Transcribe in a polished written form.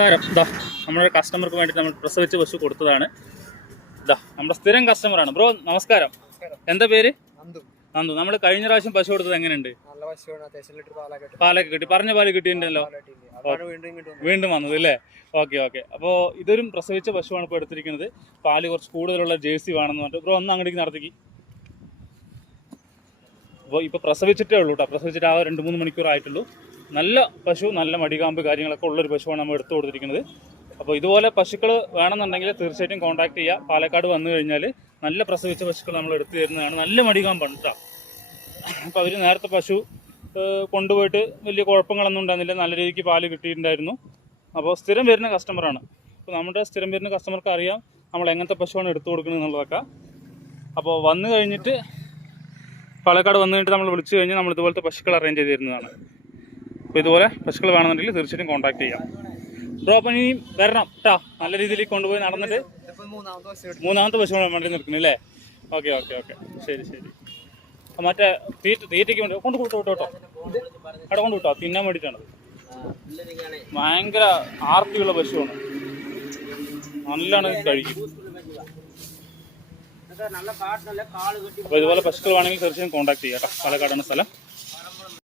നമ്മുടെ കസ്റ്റമർക്ക് വേണ്ടി നമ്മൾ പ്രസവിച്ച പശു കൊടുത്തതാണ്. നമ്മുടെ സ്ഥിരം കസ്റ്റമറാണ്. ബ്രോ നമസ്കാരം, എന്താ പേര്? നന്ദു. നമ്മൾ കഴിഞ്ഞ പ്രാവശ്യം പശു കൊടുത്തത് എങ്ങനെയുണ്ട്? പാലൊക്കെ കിട്ടി, പറഞ്ഞ പാല് കിട്ടിയിട്ടുണ്ടല്ലോ. വീണ്ടും വന്നത് അല്ലേ? ഓക്കെ. അപ്പോൾ ഇതൊരു പ്രസവിച്ച പശുവാണ് ഇപ്പോൾ എടുത്തിരിക്കുന്നത്. പാല് കുറച്ച് കൂടുതലുള്ള ജേഴ്സി വേണമെന്ന് പറഞ്ഞിട്ട് ബ്രോ ഒന്ന് അങ്ങോട്ടേക്ക് നടത്തിക്ക്. അപ്പോൾ ഇപ്പോൾ പ്രസവിച്ചിട്ടേ ഉള്ളൂ കേട്ടോ. പ്രസവിച്ചിട്ട് ആ 2-3 മണിക്കൂർ ആയിട്ടുള്ളൂ. നല്ല പശു, നല്ല മടികാമ്പ് കാര്യങ്ങളൊക്കെ ഉള്ളൊരു പശുവാണ് നമ്മൾ എടുത്തു കൊടുത്തിരിക്കുന്നത്. അപ്പോൾ ഇതുപോലെ പശുക്കൾ വേണമെന്നുണ്ടെങ്കിൽ തീർച്ചയായിട്ടും കോൺടാക്ട് ചെയ്യുക. പാലക്കാട് വന്നു കഴിഞ്ഞാൽ നല്ല പ്രസവിച്ച പശുക്കൾ നമ്മൾ എടുത്തു തരുന്നതാണ്. നല്ല മടികാമ്പാണ് കേട്ടോ. അപ്പോൾ അവർ നേരത്തെ പശു കൊണ്ടുപോയിട്ട് വലിയ കുഴപ്പങ്ങളൊന്നും ഉണ്ടായിരുന്നില്ല, നല്ല രീതിക്ക് പാല് കിട്ടിയിട്ടുണ്ടായിരുന്നു. അപ്പോൾ സ്ഥിരം വരുന്ന കസ്റ്റമറാണ്. അപ്പോൾ നമ്മുടെ സ്ഥിരം വരുന്ന കസ്റ്റമർക്ക് അറിയാം നമ്മൾ എങ്ങനത്തെ പശുവാണ് എടുത്തു കൊടുക്കുന്നത് എന്നുള്ളതൊക്കെ. അപ്പോൾ വന്നു കഴിഞ്ഞിട്ട് പാലക്കാട് വന്നു കഴിഞ്ഞിട്ട് നമ്മൾ വിളിച്ചു കഴിഞ്ഞാൽ നമ്മൾ ഇതുപോലത്തെ പശുക്കൾ അറേഞ്ച് ചെയ്ത് തരുന്നതാണ്. അപ്പോൾ ഇതുപോലെ പശുക്കൾ വേണമെന്നുണ്ടെങ്കിൽ തീർച്ചയായിട്ടും കോൺടാക്ട് ചെയ്യാം. ബ്രോ അപ്പം ഇനി വരണം കേട്ടോ. നല്ല രീതിയിൽ കൊണ്ടുപോയി നടന്നിട്ട് മൂന്നാമത്തെ പശുവാണ് വണ്ടി നിൽക്കുന്നത് അല്ലേ? ഓക്കെ. ശരി. മറ്റേ തീറ്റയ്ക്ക് വേണ്ടി കൊണ്ട് കൊടുത്തു കേട്ടോ. അവിടെ കൊണ്ട് കിട്ടോ, തിന്നാൻ വേണ്ടിയിട്ടാണ്. ഭയങ്കര ആർത്തിയുള്ള പശുവാണ്, നല്ലോണം കഴിക്കും. അപ്പോൾ ഇതുപോലെ പശുക്കൾ വേണമെങ്കിൽ തീർച്ചയായും കോൺടാക്ട് ചെയ്യാം കേട്ടോ. പാലക്കാടാണ് സ്ഥലം.